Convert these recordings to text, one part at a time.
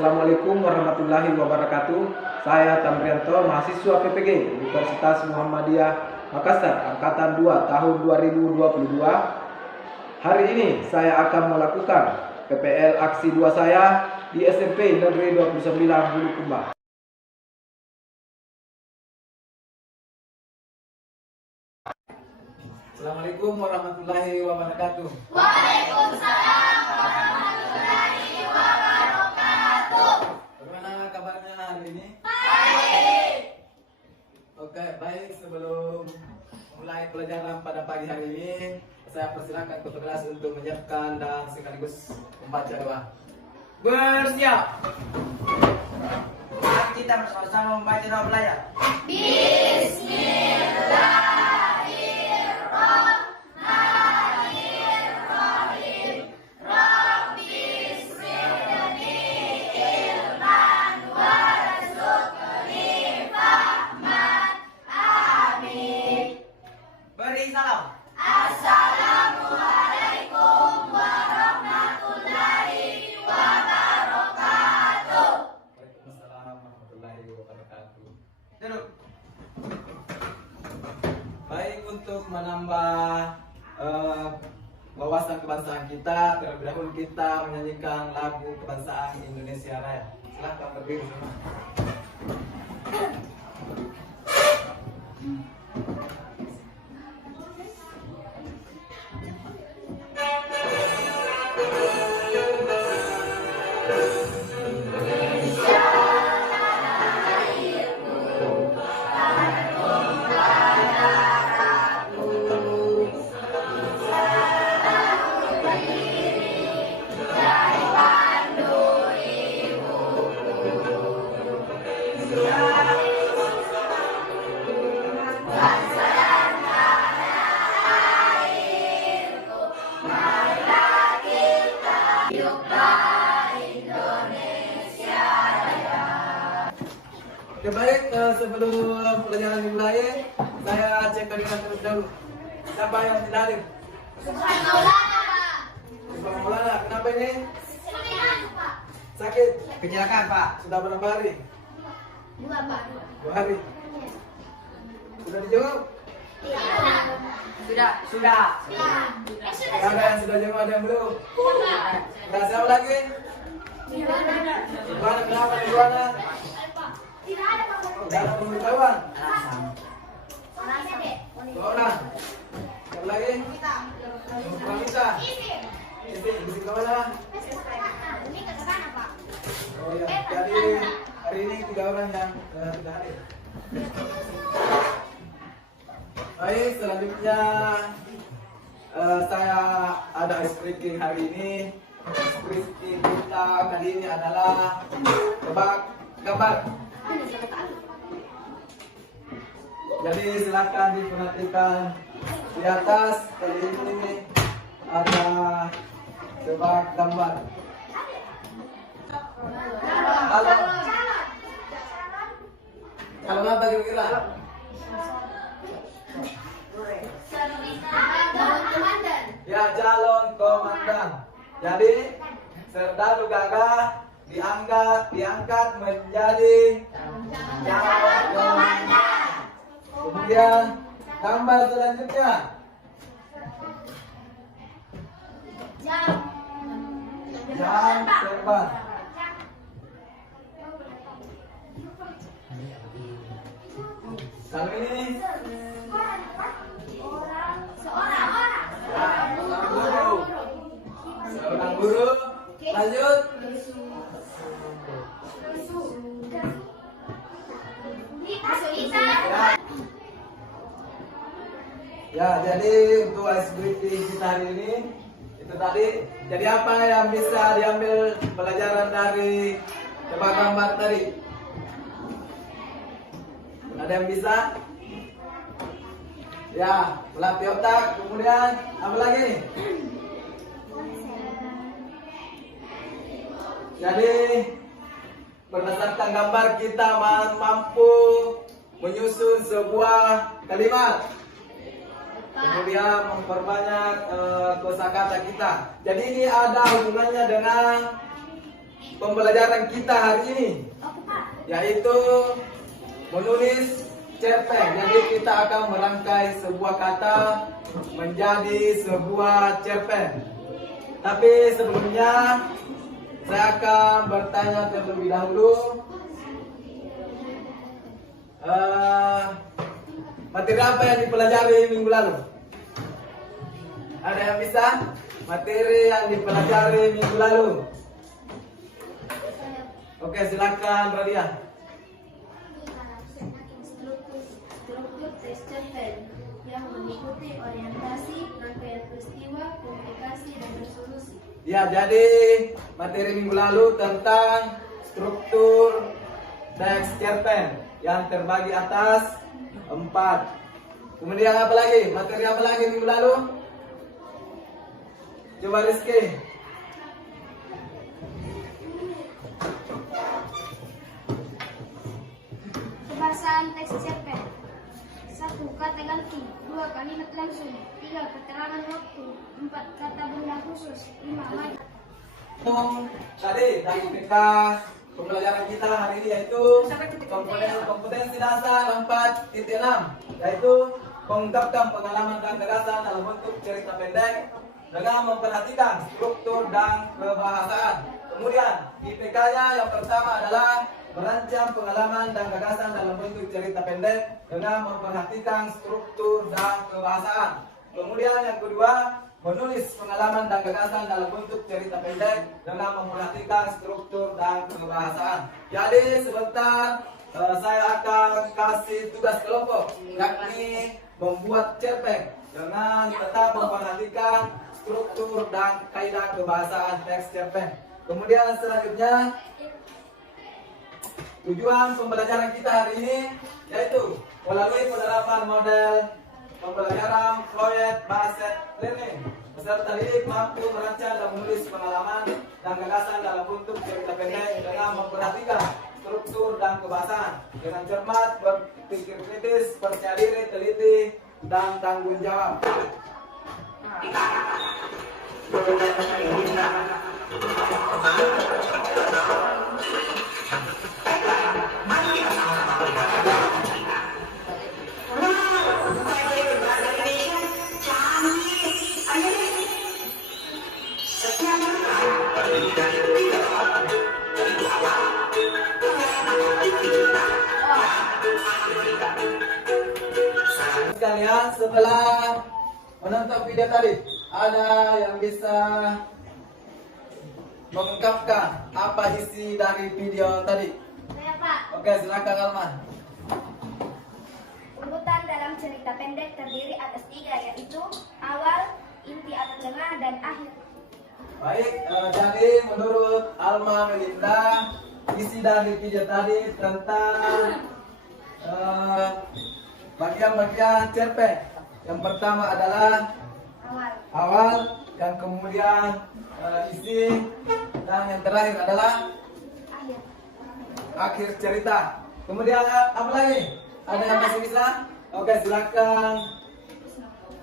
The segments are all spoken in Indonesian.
Assalamualaikum warahmatullahi wabarakatuh. Saya Tamrianto, mahasiswa PPG Universitas Muhammadiyah Makassar, Angkatan 2 tahun 2022. Hari ini saya akan melakukan PPL aksi 2 saya di SMP Negeri 29 Bulukumba. Assalamualaikum warahmatullahi wabarakatuh. Waalaikumsalam warahmatullahi wabarakatuh. Bagaimana kabarnya hari ini? Baik. Oke, baik. Sebelum mulai pelajaran pada pagi hari ini, saya persilakan ketua kelas untuk menyiapkan dan sekaligus membaca doa. Bersiap. Mari kita bersama-sama membaca doa belajar. Bismillahirrahmanirrahim. Rabbi sirni ilman warzuqni fahman. Amin. Beri salam. Assalamualaikum warahmatullahi wabarakatuh. Waalaikumsalam warahmatullahi wabarakatuh. Duduk. Baik, untuk menambah wawasan kebangsaan kita, terlebih dahulu kita menyanyikan lagu kebangsaan Indonesia Raya. Silakan berdiri semua. Oke, baik, sebelum pelajaran dimulai, saya cek kalian terlebih dahulu. Siapa yang tidak hadir? Subhan Maulana. Kenapa ini? Sakit? Kecelakaan, Pak. Sudah berapa hari? 2 Pak. 2 hari. Sudah dijawab? Sudah. Tidak ada yang sudah jawab, ada yang belum? Nah, siapa lagi? Gimana, kenapa, gimana? Tidak ada Pak. Tidak ada pemberitahuan? Orangnya deh. Dua orang. Siapa lagi? Wanita. Isi kemana? Ini ke sana Pak. Oh ya, jadi hari ini 3 orang yang tidak hadir. Baik, selanjutnya saya ada ice breaking hari ini. Ice breaking kita kali ini adalah tebak gambar. Jadi silakan diperhatikan di atas. Kali ini ada tebak gambar. Kalau apa kira-kira? Ya, calon komandan. Jadi Serdadu Gagah diangkat menjadi calon komandan. Kemudian gambar selanjutnya. Jam terbang. Kalau ini seorang guru. Lanjut. Ya, jadi untuk ice breaking kita hari ini itu tadi. Jadi apa yang bisa diambil pelajaran dari tebak gambar tadi? Ada yang bisa? Ya, melatih otak. Kemudian apa lagi? Jadi berdasarkan gambar kita mampu menyusun sebuah kalimat. Kemudian memperbanyak kosakata kita. Jadi ini ada hubungannya dengan pembelajaran kita hari ini, Oke, Pak. yaitu menulis cerpen. Jadi kita akan merangkai sebuah kata menjadi sebuah cerpen. Tapi sebelumnya saya akan bertanya terlebih dahulu, materi apa yang dipelajari minggu lalu? Ada yang bisa? Materi yang dipelajari minggu lalu. Oke, silakan Radia. Struktur teks cerpen yang meliputi orientasi, rangkaian peristiwa, komunikasi, dan resolusi. Ya, jadi materi minggu lalu tentang struktur teks cerpen yang terbagi atas 4. Kemudian apa lagi? Materi apa lagi minggu lalu? Coba Rizky. Kebahasaan teks cerpen. 1. Kata ganti. 2. Kalimat langsung. 3. Keterangan waktu. 4. Kata benda khusus. 5. Maju. Tadi dari PK pembelajaran kita hari ini yaitu kompetensi dasar 4.6, yaitu mengungkapkan pengalaman dan gagasan dalam bentuk cerita pendek dengan memperhatikan struktur dan kebahasaan. Kemudian IPK-nya yang pertama adalah merancang pengalaman dan gagasan dalam bentuk cerita pendek dengan memperhatikan struktur dan kebahasaan. Kemudian yang kedua, menulis pengalaman dan gagasan dalam bentuk cerita pendek dengan memperhatikan struktur dan kebahasaan. Jadi sebentar saya akan kasih tugas kelompok, yakni membuat cerpen dengan tetap memperhatikan struktur dan kaidah kebahasaan teks cerpen. Kemudian selanjutnya, tujuan pembelajaran kita hari ini yaitu melalui penerapan model pembelajaran Fluent Based Learning, peserta didik mampu merancang dan menulis pengalaman dan gagasan dalam bentuk cerita pendek dengan memperhatikan struktur dan kebahasaan dengan cermat, berpikir kritis, percaya diri, teliti, dan tanggung jawab. Sekalian, setelah menonton video tadi, ada yang bisa mengungkapkan apa isi dari video tadi? Saya, Pak. Oke, silakan Alman. Urutan dalam cerita pendek terdiri atas 3, yaitu awal, inti atau tengah, dan akhir. Baik, jadi menurut Alma Melinda, isi dari video tadi tentang bagian-bagian cerpen. Yang pertama adalah awal, yang kemudian isi, dan yang terakhir adalah Akhir. akhir cerita. Kemudian apa lagi? Ada yang masih bisa? Oke, silakan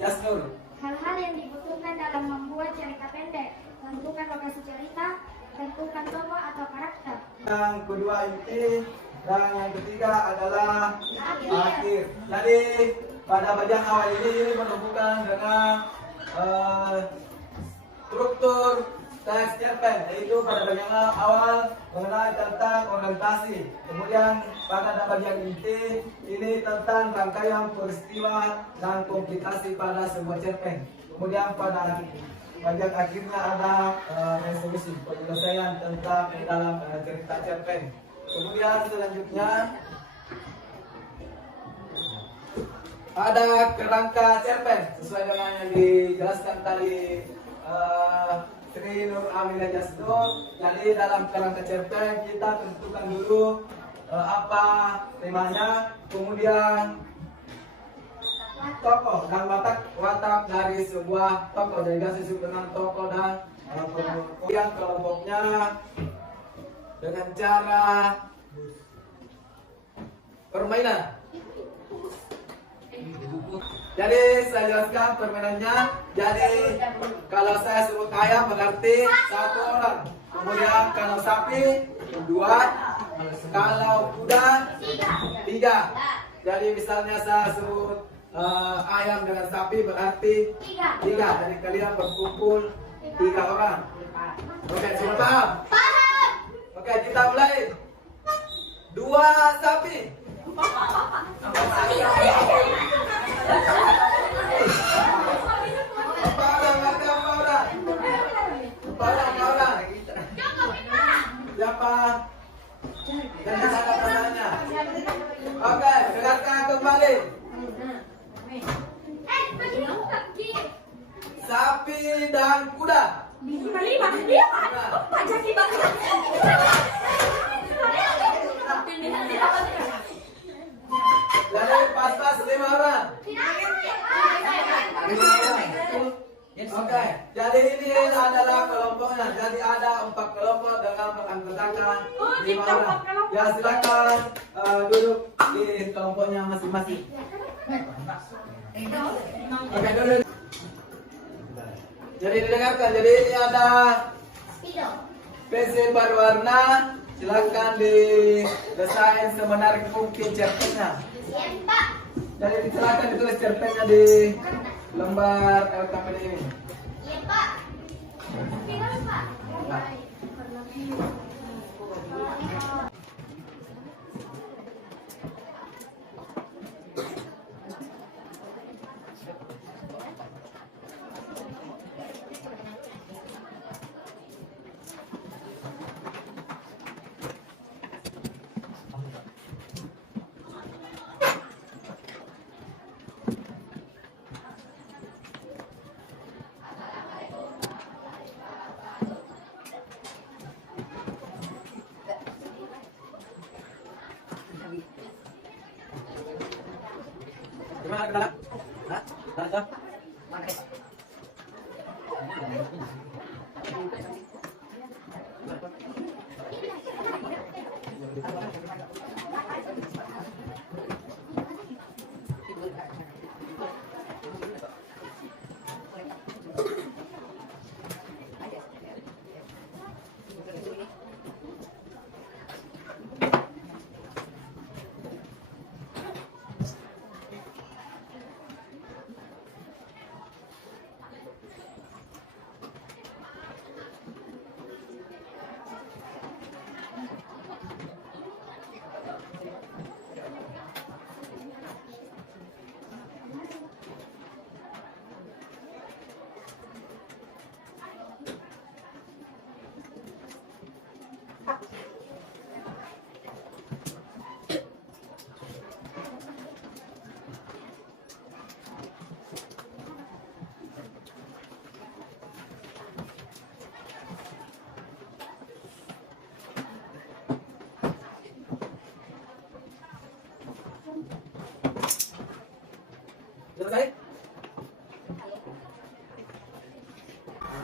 Yasnur. Hal-hal yang dibutuhkan dalam membuat cerita pendek. Tentukan lokasi cerita, tentukan tokoh atau karakter. Yang kedua inti, dan yang ketiga adalah akhir. Jadi pada bagian awal ini menunjukkan dengan struktur teks cerpen, yaitu pada bagian awal mengenai tentang orientasi. Kemudian pada bagian inti ini tentang rangkaian peristiwa dan komplikasi pada sebuah cerpen. Kemudian pada bagian akhirnya ada resolusi penyelesaian tentang dalam cerita cerpen. Kemudian selanjutnya ada kerangka cerpen sesuai dengan yang dijelaskan tadi Sri Nur Aminah Jasdur. Jadi dalam kerangka cerpen kita tentukan dulu apa temanya, kemudian tokoh dan watak dari sebuah tokoh, jadi kita disebut dengan tokoh dan kemudian kelompoknya dengan cara permainan. Jadi saya jelaskan permainannya. Jadi kalau saya sebut ayah berarti satu orang, Kemudian kalau sapi 2, kalau kuda 3. Jadi misalnya saya sebut ayam dengan sapi berarti 3. Jadi kalian berkumpul 3 orang. Oke, sudah paham? Paham. Oke, kita mulai. 2 sapi. Siapa? Dan di sana pertanyaannya. Oke, dengarkan kembali. Sapi dan kuda. Jadi pas-pas 5 orang. Oke, jadi ini adalah kelompoknya. Jadi ada 4 kelompok dengan beranggotakan 5 orang. Ya silakan duduk di kelompoknya masing-masing. Oke, duduk. Jadi didengarkan. Jadi ini ada pensil berwarna. Silakan didesain semenarik mungkin cerpennya. Jadi silakan ditulis cerpennya di lembar LKPD ini. Nah. Gimana kenalan? Hah? Mana? Selesai?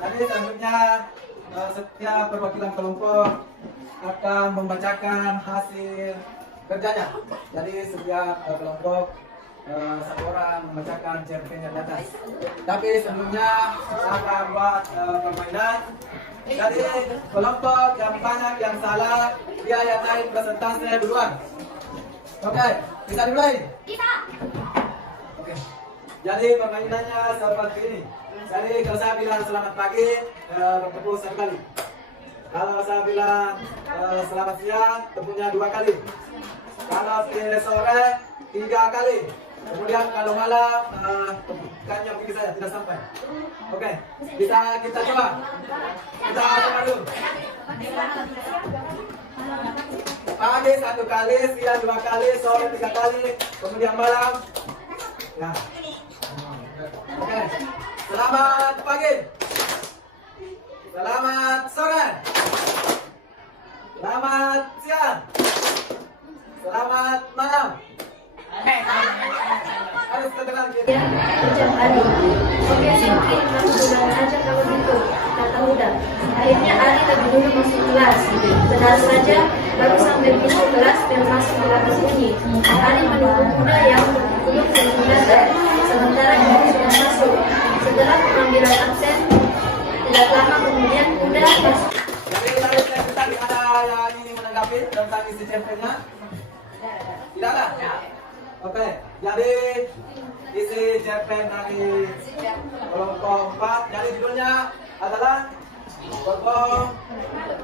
Jadi selanjutnya setiap perwakilan kelompok akan membacakan hasil kerjanya. Jadi setiap kelompok satu orang membacakan cerpennya di atas. Tapi sebelumnya saya akan buat permainan. Jadi kelompok yang banyak yang salah dia yang naik presentasi duluan. Oke, bisa dimulai? Oke. Jadi permainannya seperti ini. Jadi kalau saya bilang selamat pagi, bertepuk 1 kali. Kalau saya bilang selamat siang, tepuknya 2 kali. Kalau sore 3 kali. Kemudian kalau malam tepukannya begini saja, tidak sampai. Oke, bisa kita coba. Kita coba dulu. Pagi 1 kali, siang 2 kali, sore 3 kali, kemudian malam. Ya. Oke. Selamat pagi. Selamat sore. Selamat siang. Selamat malam. Harus kedengaran gitu. Sejak hari. Oke, Siti, masuk duluan aja kalau gitu. Kata udah. Akhirnya Ali lebih dulu masuk kelas. Benar saja, baru sampai pintu kelas dan masuk ke kelas ini. Ali menunggu kuda yang duduk dan mendadak. Sementara Ibu sudah masuk. Setelah pengambilan absen, tidak lama kemudian kuda masuk. Jadi tadi ada yang ingin menanggapi tentang isi cerpennya? Tidak ada? Oke, jadi isi cerpen dari kelompok 4. Jadi judulnya adalah berbohong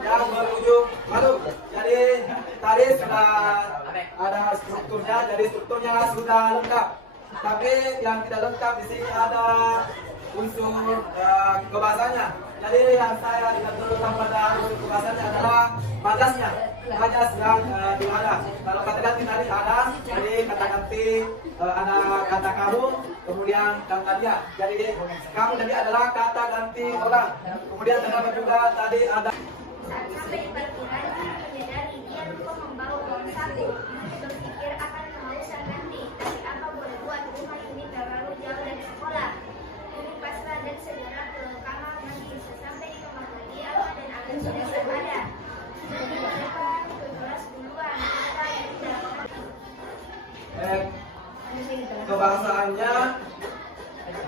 yang berujung malu. Jadi tadi sudah ada strukturnya, jadi strukturnya sudah lengkap. Tapi yang tidak lengkap di sini ada unsur kebahasanya. Jadi yang saya tidak terutama pada unsur kebahasanya adalah majas yang ada. Kalau kata ganti tadi ada, jadi kata ganti ada kata kamu, kemudian kata dia. Jadi kamu tadi adalah kata ganti orang. Kemudian terdapat juga tadi ada. Sampai berkira menyadari dia lupa membawa uang saku. Berpikir akan kemausan nanti, tapi apa boleh buat, rumah ini terlalu jauh dari sekolah. Jadi pasrah dan segera ke kamar mandi. Sampai di kamar mandi, Alma dan Agen sudah ada. Jadi mereka ke kelas duluan. Mereka yang tidak Kebahasaannya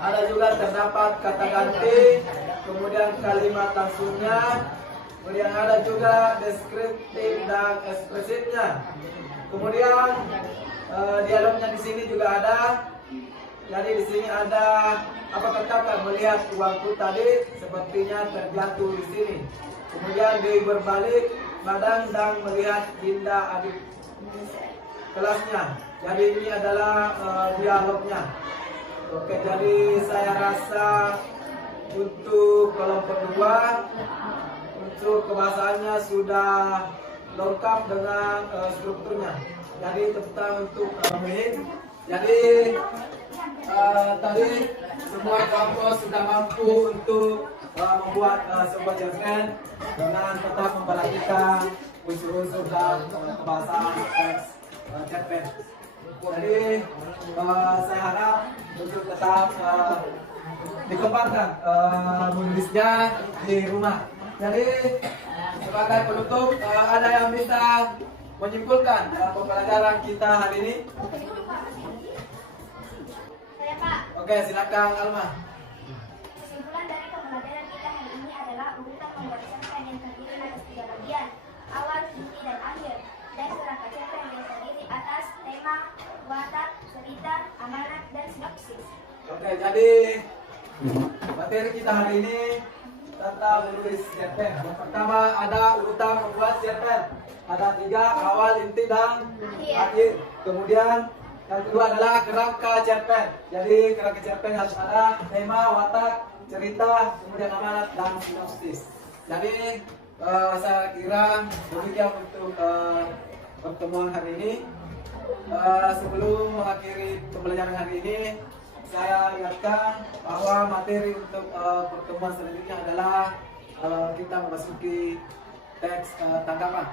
ada juga terdapat kata ganti, kemudian kalimat langsungnya, kemudian ada juga deskriptif dan ekspresifnya. Kemudian dialognya di sini juga ada. Jadi di sini ada apa katakan melihat uangku tadi sepertinya terjatuh di sini. Kemudian di berbalik badan dan melihat Dinda adik kelasnya. Jadi ini adalah dialognya. Oke, jadi saya rasa untuk kelompok 2 unsur kebahasaannya sudah lengkap dengan strukturnya. Jadi tentang untuk menit. Jadi tadi semua kelompok sudah mampu untuk membuat sebuah cerpen dengan tetap memperhatikan unsur-unsur dan kebahasaan teks cerpen. Jadi saya harap untuk tetap dikembangkan menulisnya di rumah. Jadi sebagai penutup ada yang bisa menyimpulkan pembelajaran kita hari ini? Saya Pak. Oke, silakan Alma. Kesimpulan dari pembelajaran kita hari ini adalah urutan membuat cerpen yang terdiri atas 3 bagian, awal, inti, dan akhir. Dan kerangka cerpen yang terdiri atas tema, watak, cerita, amanat, dan sinopsis. Oke, jadi materi kita hari ini tentang menulis cerpen. Yang pertama ada urutan membuat cerpen. Ada 3, awal, inti, dan akhir. Kemudian yang kedua adalah kerangka cerpen. Jadi kerangka cerpen harus ada tema, watak, cerita, kemudian amanat, dan sinopsis. Jadi saya kira demikian untuk pertemuan hari ini. Sebelum mengakhiri pembelajaran hari ini, saya ingatkan bahwa materi untuk pertemuan selanjutnya adalah kita memasuki teks tanggapan.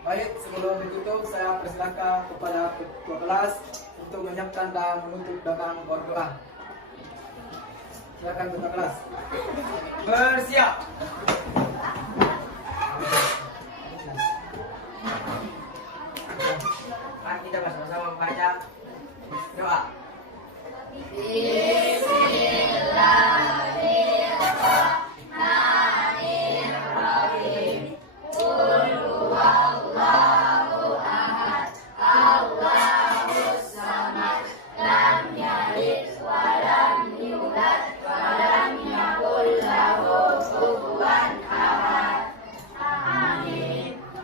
Baik, sebelum ditutup saya persilakan kepada ketua kelas untuk menyiapkan dan menutup dengan berdoa. Silakan ketua kelas. Bersiap. Mari kita bersama-sama membaca doa.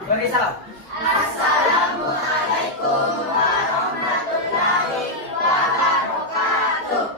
Beri salam. Assalamualaikum warahmatullahi wabarakatuh.